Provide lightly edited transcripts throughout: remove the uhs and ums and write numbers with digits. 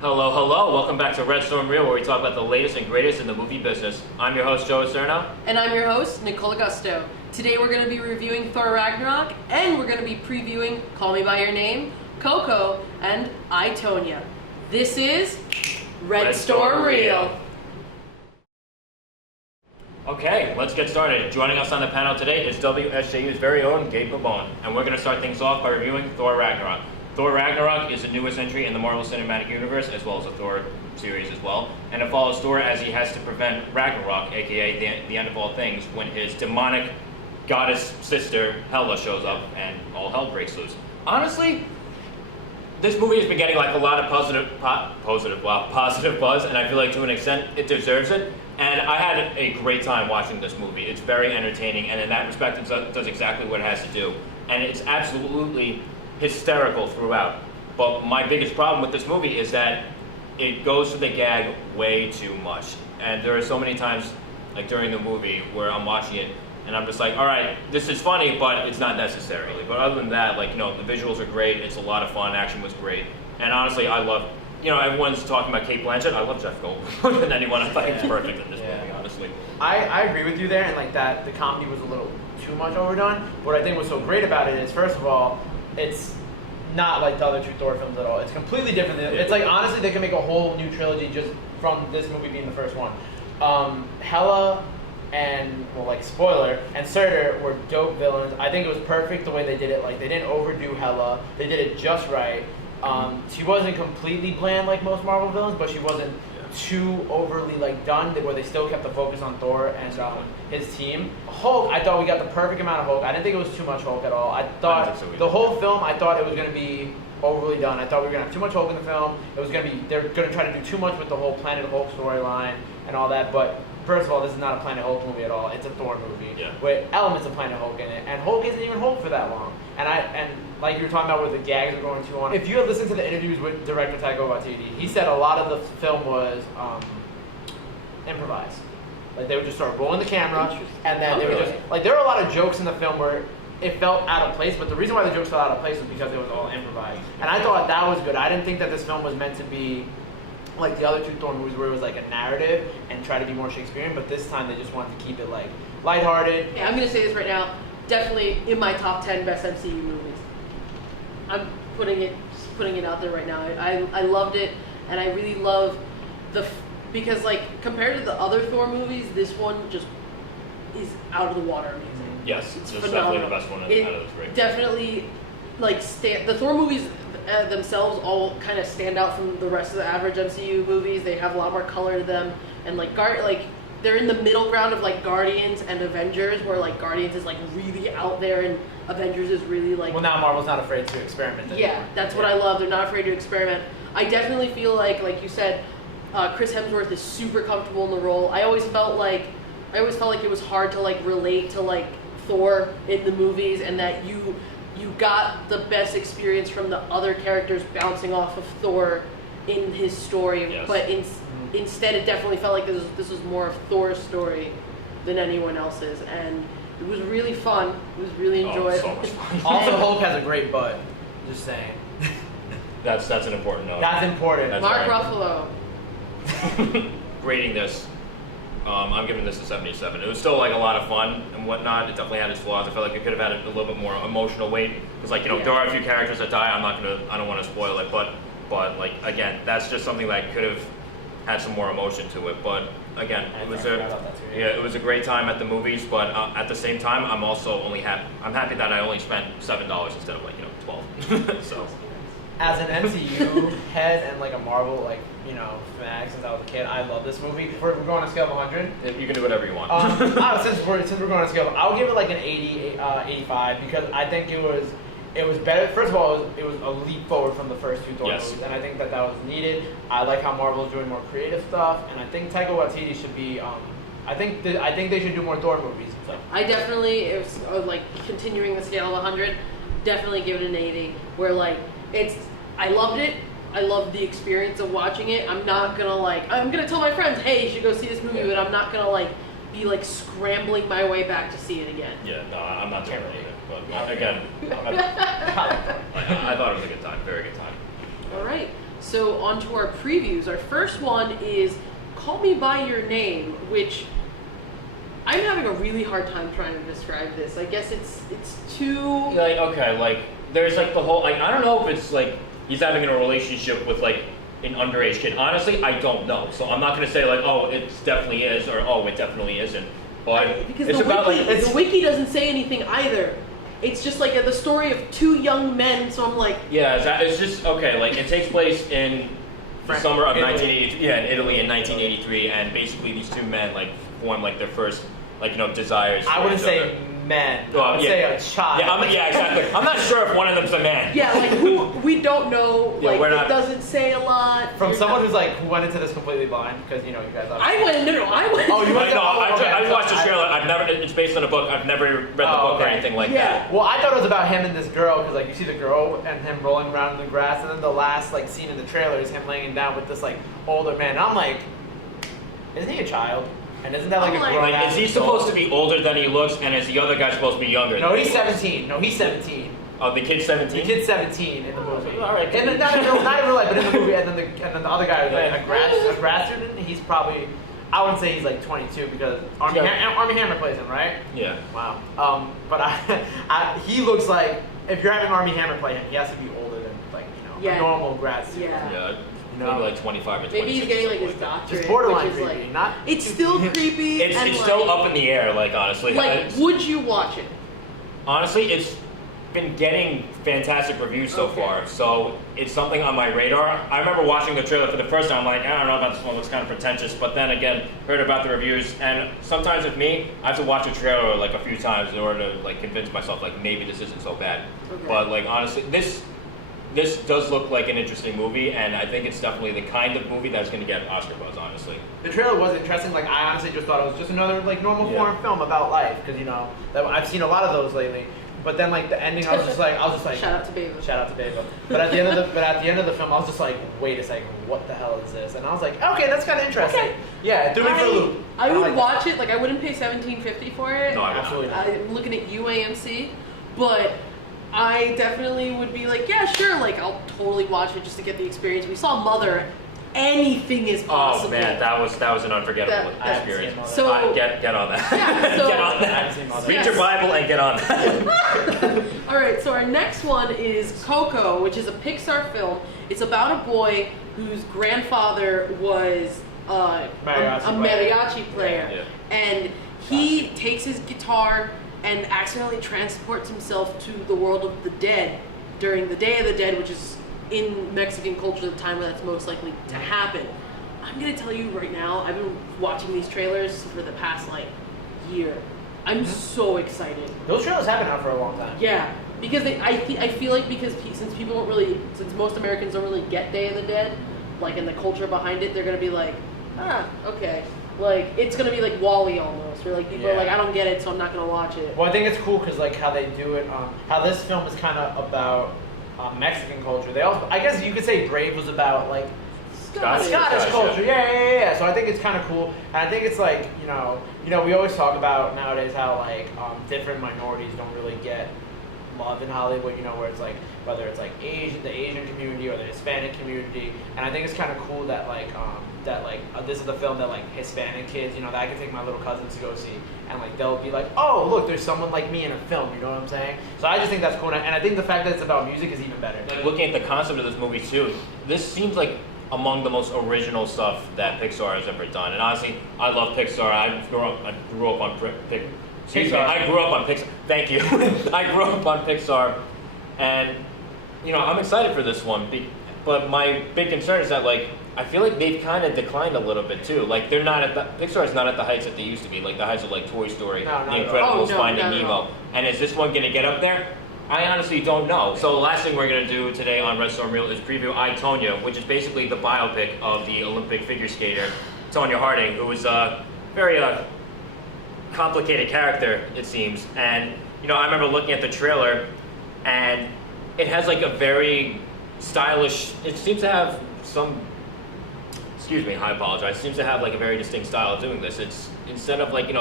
Hello, hello. Welcome back to Red Storm Reel, where we talk about the latest and greatest in the movie business. I'm your host, Joe Acierno. And I'm your host, Nicole Agosto. Today we're going to be reviewing Thor Ragnarok, and we're going to be previewing Call Me By Your Name, Coco, and I, Tonya. This is Red Storm Reel. Okay, let's get started. Joining us on the panel today is WSJU's very own Gabe Pabon, and we're going to start things off by reviewing Thor Ragnarok. Thor Ragnarok is the newest entry in the Marvel Cinematic Universe, as well as the Thor series as well, and it follows Thor as he has to prevent Ragnarok, aka the end of all things, when his demonic goddess sister Hela shows up and all hell breaks loose. Honestly, this movie has been getting like a lot of positive buzz, and I feel like to an extent it deserves it. And I had a great time watching this movie. It's very entertaining, and in that respect, it does exactly what it has to do, and it's absolutely hysterical throughout. But my biggest problem with this movie is that it goes to the gag way too much. And there are so many times, like during the movie, where I'm watching it and I'm just like, all right, this is funny, but it's not necessary. But other than that, like, the visuals are great. It's a lot of fun. Action was great. And honestly, I love, everyone's talking about Kate Blanchett. I love Jeff Goldblum more than anyone. I thought he was perfect in this movie, honestly. I agree with you there, and like that, the comedy was a little too much overdone. What I think was so great about it is, first of all, it's not like the other two Thor films at all. It's completely different. It's like, honestly, they could make a whole new trilogy just from this movie being the first one. Hela and, spoiler, and Surtur were dope villains. I think it was perfect the way they did it. Like, they didn't overdo Hela. They did it just right. She wasn't completely bland like most Marvel villains, but she wasn't too overly done, where they still kept the focus on Thor and his team. Hulk, I thought we got the perfect amount of Hulk. I didn't think it was too much Hulk at all. I thought the whole film, I thought it was going to be overly done. I thought we were going to have too much Hulk in the film. It was going to be, they're going to try to do too much with the whole Planet Hulk storyline and all that. But first of all, this is not a Planet Hulk movie at all. It's a Thor movie with elements of Planet Hulk in it. And Hulk isn't even Hulk for that long. And like you were talking about where the gags are going too on. If you have listened to the interviews with director Taika Waititi, he said a lot of the film was improvised. Like, they would just start rolling the camera, and then they would just, there were a lot of jokes in the film where it felt out of place, but the reason why the jokes felt out of place was because it was all improvised. And I thought that was good. I didn't think that this film was meant to be like the other two Thor movies where it was like a narrative and try to be more Shakespearean, but this time they just wanted to keep it lighthearted. Yeah, I'm going to say this right now, definitely in my top 10 best MCU movies. I'm putting it out there right now. I loved it, and I really love because compared to the other Thor movies, this one just is out of the water amazing. Yes, it's definitely the best one out of this three. Definitely, the Thor movies themselves all kind of stand out from the rest of the average MCU movies. They have a lot more color to them, and they're in the middle ground of Guardians and Avengers, where Guardians is really out there and Avengers is really Well, now Marvel's not afraid to experiment. Yeah, that's what I love. They're not afraid to experiment. I definitely feel like you said, Chris Hemsworth is super comfortable in the role. I always felt like it was hard to relate to Thor in the movies, and that you got the best experience from the other characters bouncing off of Thor in his story. Yes. But instead, it definitely felt like this was more of Thor's story than anyone else's, and it was really fun. It was really enjoyable. So much fun. Also, Hulk has a great butt. Just saying. That's an important note. That's important. That's Mark Ruffalo. Grading this, I'm giving this a 77. It was still a lot of fun and whatnot. It definitely had its flaws. I felt like it could have had a little bit more emotional weight because there are a few characters that die. I don't want to spoil it, but again, that's just something that could have had some more emotion to it. But again, it was a great time at the movies. But at the same time, I'm also I'm happy that I only spent $7 instead of 12. So. As an MCU head and a Marvel fanatic since I was a kid, I love this movie. We're going on a scale of 100. You can do whatever you want. Since we're going on a scale, I'll give it an 80, 85 because I think it was better. First of all, it was a leap forward from the first two Thor movies, and I think that was needed. I like how Marvel is doing more creative stuff, and I think Taika Waititi should be. I think they should do more Thor movies. So. I definitely, it was continuing the scale of 100. Definitely give it an 80. Where I loved it. I loved the experience of watching it. I'm not gonna I'm gonna tell my friends, hey, you should go see this movie, but I'm not gonna be scrambling my way back to see it again. Yeah, no, I'm not doing it either. But again, I thought it was a good time, very good time. All right. So so on to our previews. Our first one is Call Me By Your Name, which I'm having a really hard time trying to describe this. I guess it's too... Like, okay, like, there's like the whole, like, I don't know if it's like he's having a relationship with like an underage kid. Honestly, I don't know. So I'm not going to say like, oh, it definitely is, or oh, it definitely isn't. But because it's the about wiki, like... the wiki doesn't say anything either. It's just like the story of two young men, so I'm like... Yeah, it's just, okay, like, it takes place in the summer of 1983, yeah, in Italy in 1983, and basically these two men, like, form, like, their first, like, you know, desires. I wouldn't say men. I would say a child. Yeah, exactly. I'm not sure if one of them's a man. Yeah, like, who, we don't know, Yeah, like, it doesn't say a lot. From someone who's, like, who went into this completely blind, because, you know, you guys... I went... Oh, you went... No, I watched the trailer. I've never... It's based on a book. I've never read the book or anything like that. Well, I thought it was about him and this girl, because, like, you see the girl and him rolling around in the grass, and then the last, like, scene in the trailer is him laying down with this, like, older man. And I'm like, isn't he a child? And isn't that like a grown Like, is he supposed to be older than he looks, and is the other guy supposed to be younger? No, he's 17. No, he's 17. Oh, the kid's 17? The kid's 17 in the movie. All right. And not in real life, but in the movie. And then the other guy is like a grad student. He's probably, I wouldn't say he's like 22 because Army Hammer plays him, right? Yeah. Wow. But he looks like, if you're having Army Hammer play him, he has to be older than, like, you know, a normal grad student. Yeah. Maybe like 25 or 26. Maybe he's getting like his doctorate. It's borderline which is creepy. like, Not it's still creepy. It's and still up in the air, like, honestly. Like, would you watch it? Honestly, it's been getting fantastic reviews so far, so it's something on my radar. I remember watching the trailer for the first time, I'm like, I don't know about this one, looks kind of pretentious, but then again, heard about the reviews, and sometimes with me, I have to watch a trailer like a few times in order to like convince myself like maybe this isn't so bad. Okay. But like honestly, this does look like an interesting movie, and I think it's definitely the kind of movie that's going to get Oscar buzz, honestly. The trailer was interesting. Like, I honestly just thought it was just another like normal foreign film about life, because, you know, I've seen a lot of those lately. But then, like, the ending, I was just like, shout out to Bava. Shout out to Bava. But at the end of the film, I was just like, wait a second, what the hell is this? And I was like, okay, that's kind of interesting. Okay. Yeah, it threw me for a loop. I would like watch it. Like, I wouldn't pay $17.50 for it. No, I would absolutely not. I'm looking at UAMC, but I definitely would be like, yeah, sure. Like, I'll totally watch it just to get the experience. We saw Mother. Anything is possible. Oh man, that was an unforgettable experience. So get on that. Yeah, so, get on that. Read your Bible and get on that. All right, so our next one is Coco, which is a Pixar film. It's about a boy whose grandfather was a mariachi player, and he takes his guitar and accidentally transports himself to the world of the dead during the Day of the Dead, which is in Mexican culture the time when that's most likely to happen. I'm gonna tell you right now, I've been watching these trailers for the past like year. I'm so excited. Those trailers have been out for a long time. Yeah, because I feel like since most Americans don't really get Day of the Dead, like in the culture behind it, they're gonna be like, okay. Like, it's gonna be like WALL-E almost, where like people are like, I don't get it, so I'm not gonna watch it. Well, I think it's cool because like how they do it, how this film is kind of about Mexican culture. They also, I guess you could say Brave was about like Scottish culture. Yeah. So I think it's kind of cool, and I think it's like you know we always talk about nowadays how like different minorities don't really get love in Hollywood. You know, where it's like whether it's like the Asian community or the Hispanic community, and I think it's kind of cool that like this is the film that like Hispanic kids, you know, that I can take my little cousins to go see, and like they'll be like, oh look, there's someone like me in a film, you know what I'm saying? So I just think that's cool, and I think the fact that it's about music is even better. Like, looking at the concept of this movie too, this seems like among the most original stuff that Pixar has ever done. And honestly, I love Pixar. I grew up on Pixar. Thank you. I grew up on Pixar, and you know I'm excited for this one. But my big concern is that like I feel like they've kind of declined a little bit too. Like they're not Pixar is not at the heights that they used to be. Like the heights of like Toy Story, The Incredibles, Finding Nemo. And is this one gonna get up there? I honestly don't know. So the last thing we're gonna do today on Red Storm Reel is preview Tonya, which is basically the biopic of the Olympic figure skater Tonya Harding, who was a very complicated character, it seems. And you know, I remember looking at the trailer, and it has like a very stylish. It seems to have some. Excuse me, I apologize. It seems to have like a very distinct style of doing this. It's instead of like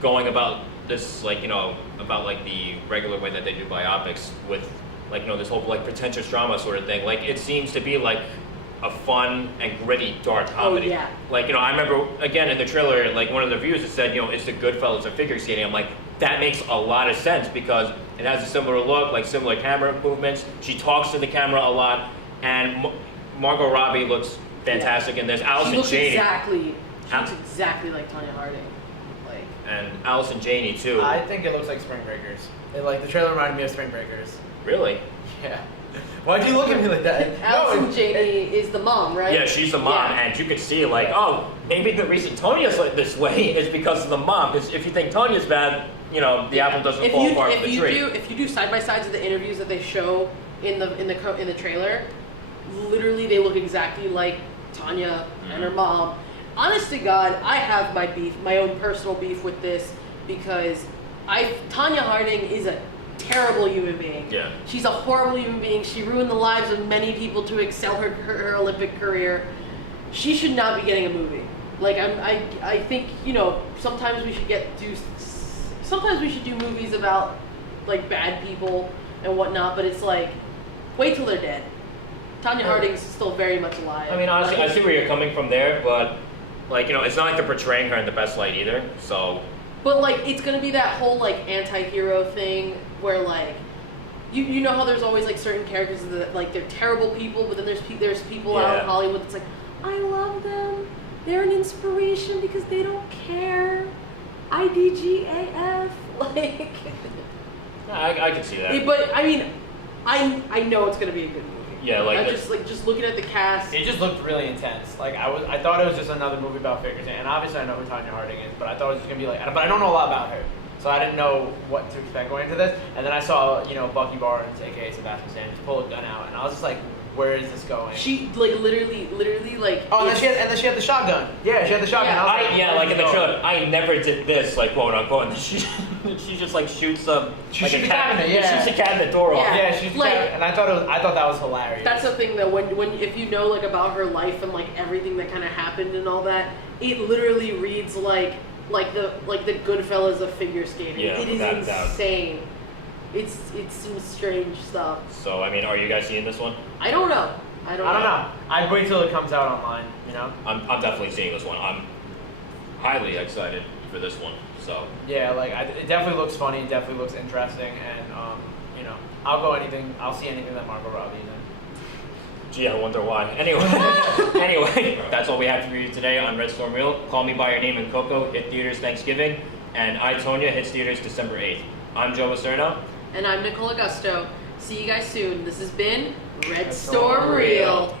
going about this like about like the regular way that they do biopics with like this whole like pretentious drama sort of thing. Like it seems to be like a fun and gritty dark comedy. Oh, yeah. Like, I remember, again, in the trailer, like, one of the reviews that said, it's the Goodfellas of figure skating. I'm like, that makes a lot of sense because it has a similar look, like similar camera movements. She talks to the camera a lot, and Margot Robbie looks fantastic in this. Allison She looks Janney. exactly like Tonya Harding. Like, And Allison Janney, too. I think it looks like Spring Breakers. The trailer reminded me of Spring Breakers. Really? Yeah. Why'd you look at me like that? Allison Janney is the mom, right? Yeah, she's the mom, Yeah. and you could see, like, oh, maybe the reason Tonya's like this way is because of the mom. Because if you think Tonya's bad, the apple doesn't fall far from the tree. If you do side by sides of the interviews that they show in the trailer, literally they look exactly like Tonya and her mom. Honest to God, I have my own personal beef with this because Tonya Harding is a terrible human being. Yeah. She's a horrible human being. She ruined the lives of many people to excel her Olympic career. She should not be getting a movie. Like I think sometimes we should do movies about like bad people and whatnot, but it's like wait till they're dead. Tonya Harding's still very much alive. I mean, honestly, I see where you're coming from there, but like it's not like they're portraying her in the best light either. So. But like it's gonna be that whole like anti-hero thing where like you know how there's always like certain characters that like they're terrible people, but then there's people out in Hollywood that's like I love them, they're an inspiration because they don't care. IDGAF like. I can see that. But I mean, I know it's gonna be a good movie. Yeah, like I just looking at the cast. It just looked really intense. Like I thought it was just another movie about figures, and obviously I know who Tonya Harding is, but I thought it was just gonna be like, but I don't know a lot about her, so I didn't know what to expect going into this. And then I saw Bucky Barnes, aka Sebastian Stan, just pull a gun out, and I was just like, where is this going? She like literally like. Oh, and then she had the shotgun. Yeah, she had the shotgun. Yeah. Like in the trailer, I never did this, like quote unquote. And she just like shoots the shoots the cabinet. Yeah, shoots the cabinet door off. Yeah. Shoots the Like- cabinet, and I thought that was hilarious. That's the thing though, when if you know like about her life and like everything that kind of happened and all that, it literally reads like the Goodfellas of figure skating. Yeah, it is without a doubt. Insane. It's some strange stuff. So I mean, are you guys seeing this one? I don't know. I don't know. I'd wait till it comes out online. I'm definitely seeing this one. I'm highly excited for this one. So Yeah, like it definitely looks funny. It definitely looks interesting, and I'll see anything that Margot Robbie's in. gee, I wonder why. Anyway, that's all we have for you today on Red Storm Reel. Call Me by Your Name and Coco hit theaters Thanksgiving, and I, Tonya, hits theaters December 8th. I'm Joe Acierno. And I'm Nicole Agosto. See you guys soon. This has been Red Storm Reel.